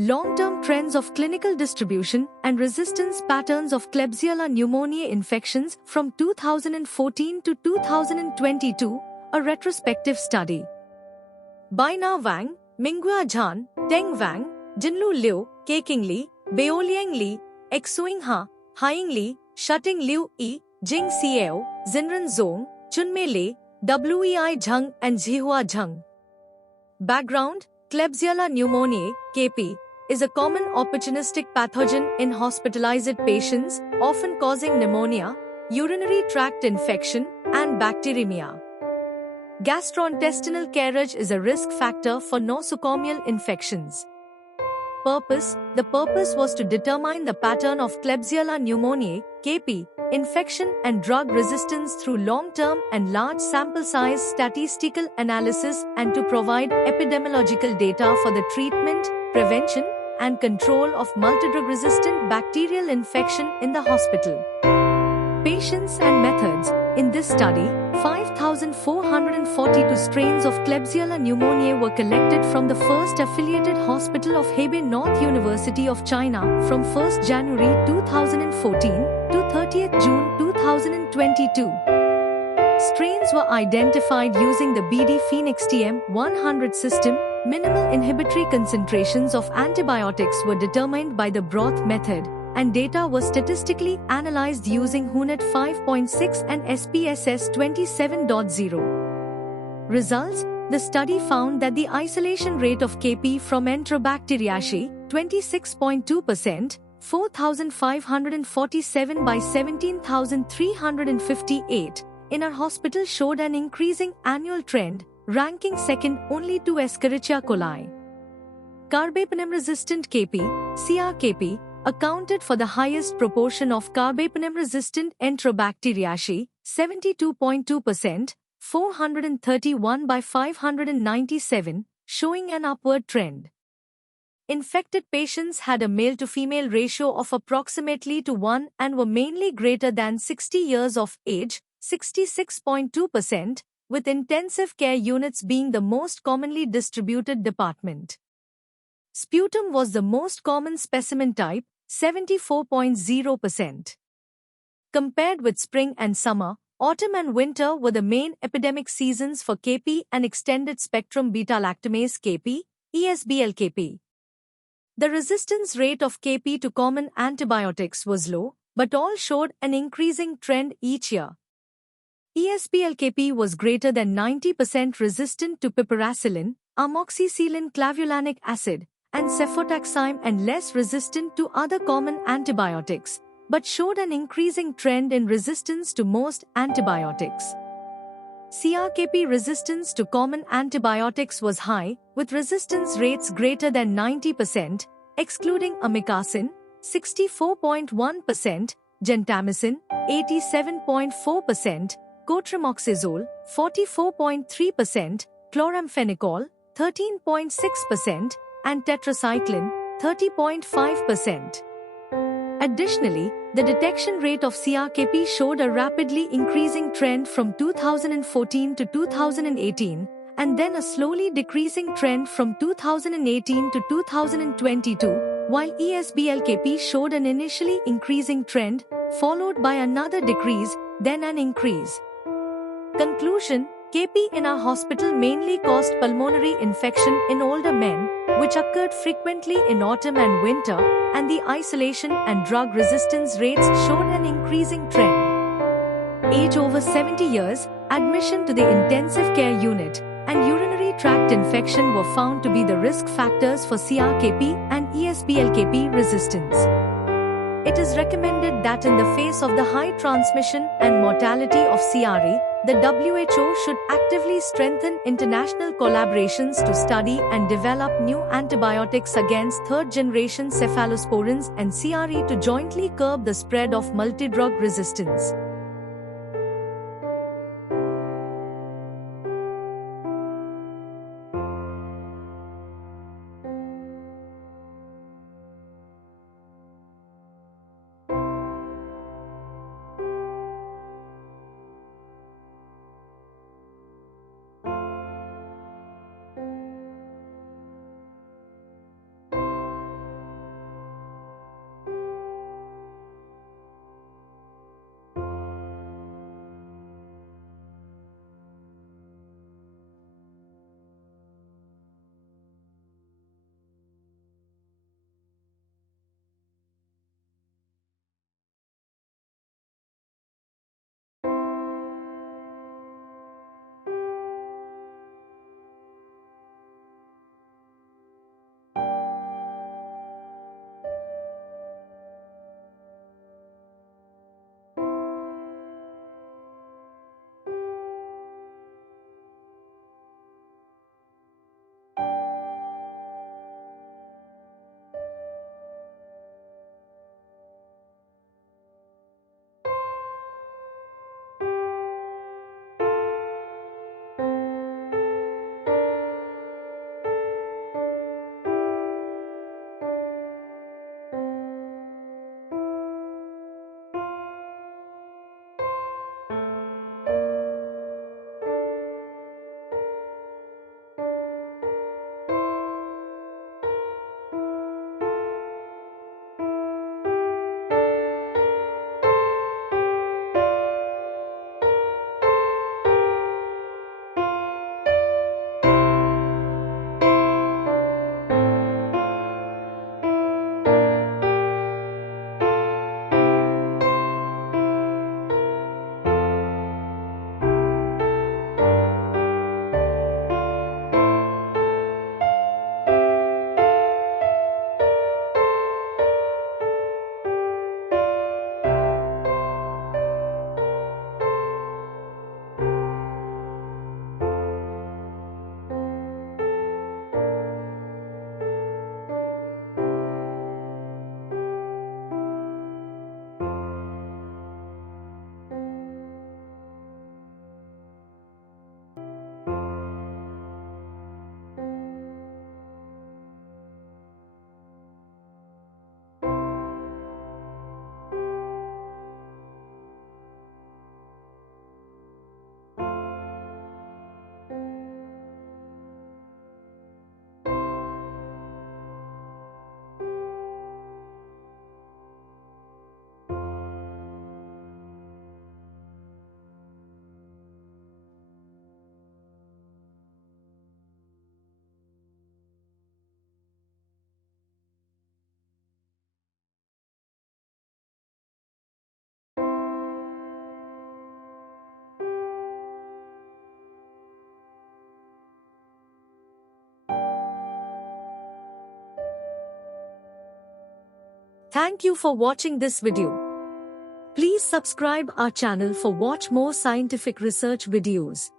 Long-term trends of clinical distribution and resistance patterns of Klebsiella pneumoniae infections from 2014 to 2022, a retrospective study. Baina Wang, Minghua Zhan, Deng Wang, Jinlu Liu, Keqing Li, Beoliang Li, Exuing Ha, Haiying Li, Shuting Liu Yi, Jing Xiao, Zinren Zong, Chunmei Lei, Wei Zheng and Zhihua Zheng. Background: Klebsiella pneumoniae, KP, is a common opportunistic pathogen in hospitalized patients, often causing pneumonia, urinary tract infection, and bacteremia. Gastrointestinal carriage is a risk factor for nosocomial infections. The purpose was to determine the pattern of Klebsiella pneumoniae, KP, infection and drug resistance through long-term and large sample size statistical analysis and to provide epidemiological data for the treatment, prevention, and control of multidrug-resistant bacterial infection in the hospital. Patients and methods. In this study, 5,442 strains of Klebsiella pneumoniae were collected from the first affiliated hospital of Hebei North University of China from 1 January 2014 to 30 June 2022. Strains were identified using the BD Phoenix TM100 system. Minimal inhibitory concentrations of antibiotics were determined by the broth method, and data was statistically analyzed using HUNET 5.6 and SPSS 27.0. Results: the study found that the isolation rate of KP from Enterobacteriaceae, 26.2%, 4,547 by 17,358, in our hospital showed an increasing annual trend, ranking second only to Escherichia coli. Carbapenem-resistant KP, CRKP, accounted for the highest proportion of carbapenem-resistant Enterobacteriaceae, 72.2%, 431 by 597, showing an upward trend. Infected patients had a male-to-female ratio of approximately 1 and were mainly greater than 60 years of age, 66.2%, with intensive care units being the most commonly distributed department. Sputum was the most common specimen type, 74.0%. Compared with spring and summer, autumn and winter were the main epidemic seasons for KP and extended spectrum beta-lactamase KP, ESBL-KP. The resistance rate of KP to common antibiotics was low, but all showed an increasing trend each year. ESBL-KP was greater than 90% resistant to piperacillin, amoxicillin clavulanic acid, and cefotaxime and less resistant to other common antibiotics, but showed an increasing trend in resistance to most antibiotics. CRKP resistance to common antibiotics was high, with resistance rates greater than 90%, excluding amikacin, 64.1%, gentamicin, 87.4%, cotrimoxazole, 44.3%, chloramphenicol, 13.6%, and tetracycline, 30.5%. Additionally, the detection rate of CRKP showed a rapidly increasing trend from 2014 to 2018, and then a slowly decreasing trend from 2018 to 2022, while ESBL-KP showed an initially increasing trend, followed by another decrease, then an increase. Conclusion: KP in our hospital mainly caused pulmonary infection in older men, which occurred frequently in autumn and winter, and the isolation and drug resistance rates showed an increasing trend. Age over 70 years, admission to the intensive care unit, and urinary tract infection were found to be the risk factors for CRKP and ESBL-KP resistance. It is recommended that in the face of the high transmission and mortality of CRE, the WHO should actively strengthen international collaborations to study and develop new antibiotics against third-generation cephalosporins and CRE to jointly curb the spread of multidrug resistance. Thank you for watching this video. Please subscribe our channel for watch more scientific research videos.